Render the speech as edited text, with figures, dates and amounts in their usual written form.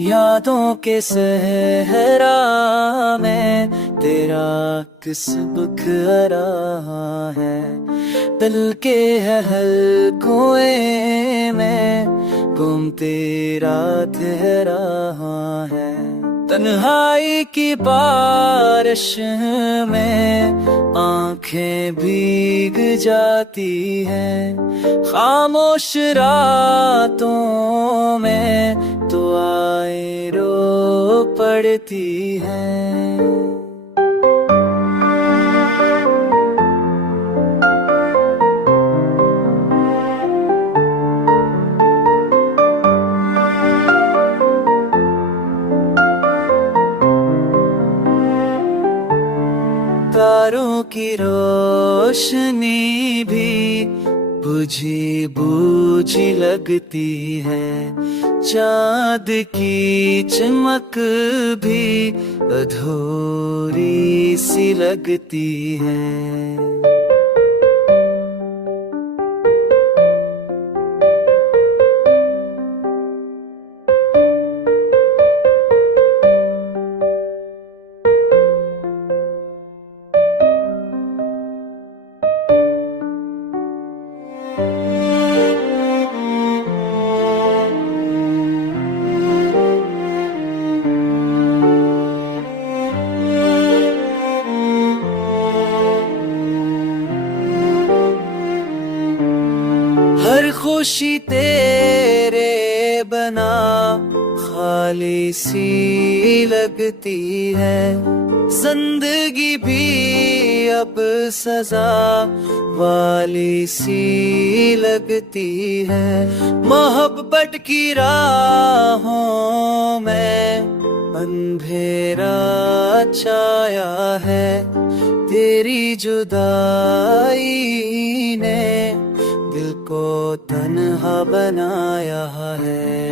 यादों के सहरा में तेरा किस बुखरा है। दिल के हलकों में गुम तेरा ठहरा है। तन्हाई की बारिश में आंखें भीग जाती हैं। खामोश रातों में तो आए रो पड़ती हैं। तारों की रोशनी भी बुझी बुझी लगती है। चाँद की चमक भी अधूरी सी लगती है। हर खुशी तेरे बना खाली सी लगती है। जिंदगी भी अब सजा वाली सी लगती है। मोहब्बत की राहों में अंधेरा छाया है। तेरी जुदाई ने दिल को तन्हा बनाया है।